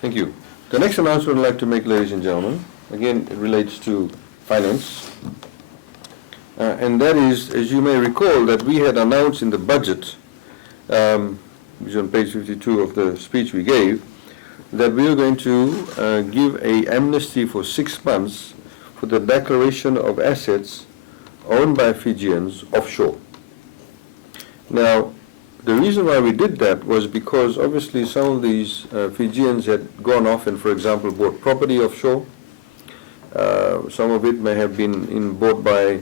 Thank you. The next announcement I'd like to make, ladies and gentlemen, again, it relates to finance. And that is, as you may recall, that we had announced in the budget, which is on page 52 of the speech we gave, that we are going to give an amnesty for 6 months for the declaration of assets owned by Fijians offshore. Now, the reason why we did that was because obviously some of these Fijians had gone off and, for example, bought property offshore. Some of it may have been bought by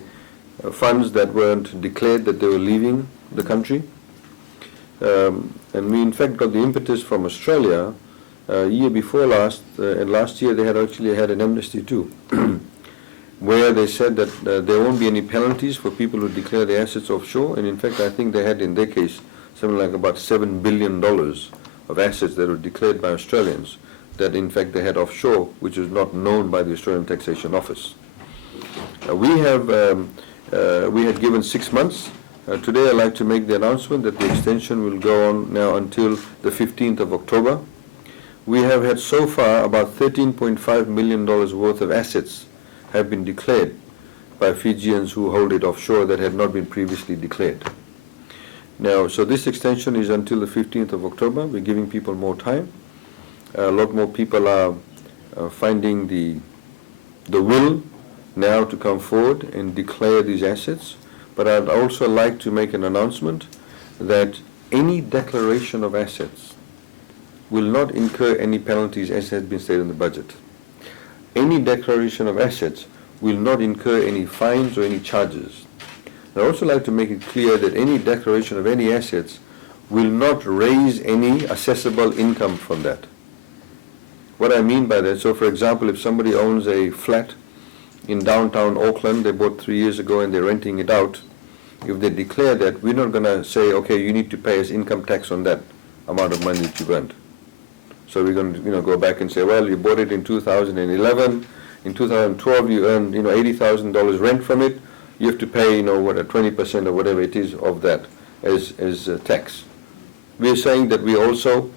funds that weren't declared that they were leaving the country. And we in fact got the impetus from Australia year before last, and last year they had actually had an amnesty too, where they said that there won't be any penalties for people who declare their assets offshore. And in fact, I think they had in their case something like about $7 billion of assets that were declared by Australians that in fact they had offshore, which was not known by the Australian Taxation Office. We had given 6 months. Today I'd like to make the announcement that the extension will go on now until the 15th of October. We have had so far about $13.5 million worth of assets have been declared by Fijians who hold it offshore that had not been previously declared. Now, so this extension is until the 15th of October. We're giving people more time. A lot more people are finding the will now to come forward and declare these assets. But I'd also like to make an announcement that any declaration of assets will not incur any penalties as has been stated in the budget. Any declaration of assets will not incur any fines or any charges. I'd also like to make it clear that any declaration of any assets will not raise any assessable income from that. What I mean by that, so for example, if somebody owns a flat in downtown Auckland, they bought 3 years ago and they're renting it out, if they declare that, we're not going to say, okay, you need to pay us income tax on that amount of money that you've earned. So we're going to go back and say, well, you bought it in 2011, in 2012 you earned $80,000 rent from it, you have to pay 20% or whatever it is of that as tax. We are saying that we are also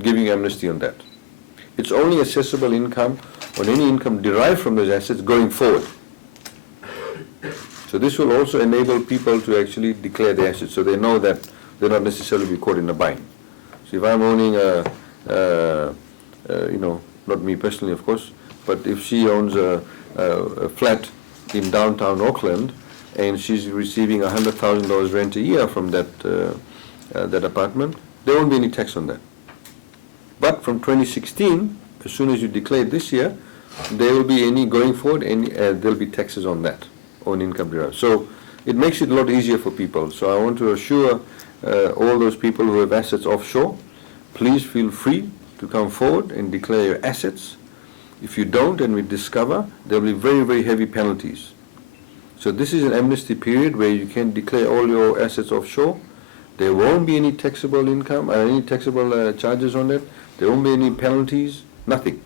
giving amnesty on that. It's only assessable income on any income derived from those assets going forward. So this will also enable people to actually declare the assets so they know that they're not necessarily be caught in a bind. So if I'm owning not me personally of course, but if she owns a flat in downtown Auckland and she's receiving $100,000 rent a year from that apartment, there won't be any tax on that. But from 2016, as soon as you declare this year, there will be any going forward, and there'll be taxes on that, on income derived. So it makes it a lot easier for people. So I want to assure all those people who have assets offshore, please feel free to come forward and declare your assets. If you don't and we discover, there will be very, very heavy penalties. So this is an amnesty period where you can declare all your assets offshore. There won't be any taxable income, any taxable charges on it. There won't be any penalties, nothing.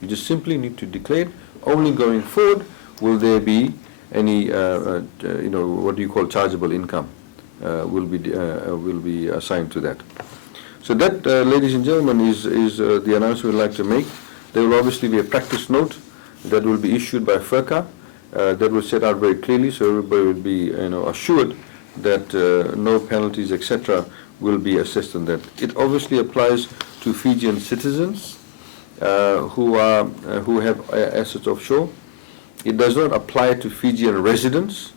You just simply need to declare. Only going forward will there be any, what do you call chargeable income will be assigned to that. So that, ladies and gentlemen, is the announcement we'd like to make. There will obviously be a practice note that will be issued by FIRCA that will set out very clearly, so everybody will be assured that no penalties, etc., will be assessed on that. It obviously applies to Fijian citizens who have assets offshore. It does not apply to Fijian residents.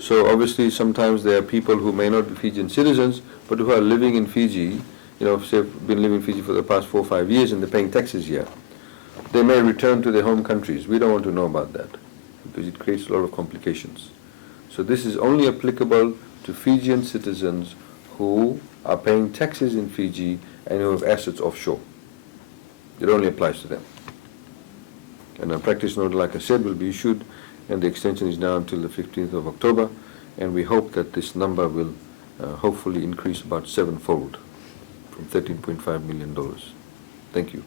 So obviously sometimes there are people who may not be Fijian citizens, but who are living in Fiji, say have been living in Fiji for the past 4 or 5 years and they're paying taxes here. They may return to their home countries. We don't want to know about that because it creates a lot of complications. So this is only applicable to Fijian citizens who are paying taxes in Fiji and who have assets offshore. It only applies to them. And a practice note, like I said, will be issued, and the extension is now until the 15th of October, and we hope that this number will hopefully increase about 7-fold from $13.5 million. Thank you.